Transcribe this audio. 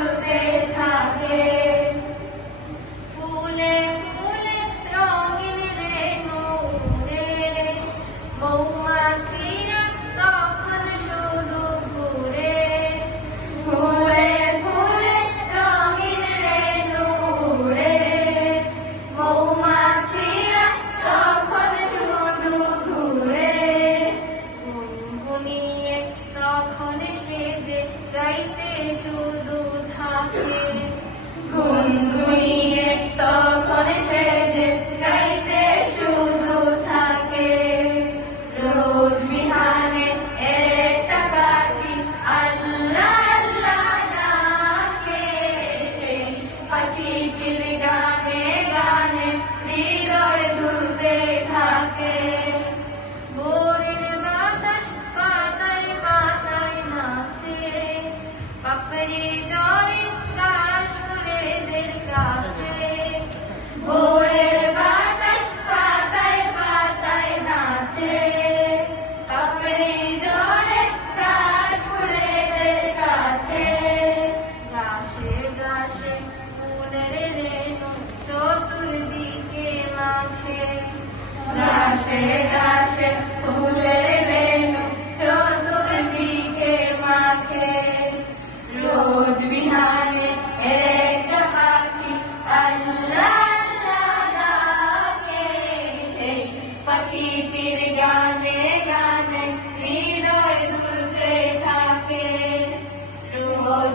দুলতে থাকে। ফুলে ফুলে রঙিন রেণু উড়ে, মৌমাছিরা তখন শুধু ঘুরে। ফুলে ফুলে রঙিন রেণু উড়ে, মৌমাছিরা তখন শুধু ঘুরে। গুনগুনিয়ে তখন সে যে গাইতে শুধু থাকে। গুনগুনিয়ে তখন সে যে গাইতে শুধু থাকে। রোজ বিহানে একটা পাখি আল্লাহ আল্লাহ ডাকে, সেই পাখিটির গানে গানে হৃদয় দুলতে থাকে। ভোরের বাতাস পাতায় পাতায় নাচে, পাপড়ি ঝরে কাশফুলেদের কাছে। ভোরের বাতাস পাতায় পাতায় নাচে, পাপড়ি ঝরে কাশফুলেদের কাছে। গাছে গাছে ফুলের রেণু চতুর্দিকে মাখে, গাছে গাছে ফুলের রেণু চতুর্দিকে মাখে। রোজ বিহানে একটা পাখি আল্লাহ আল্লাহ ডাকে, সেই পাখিটির গানে গানে হৃদয় দুলতে থাকে। রোজ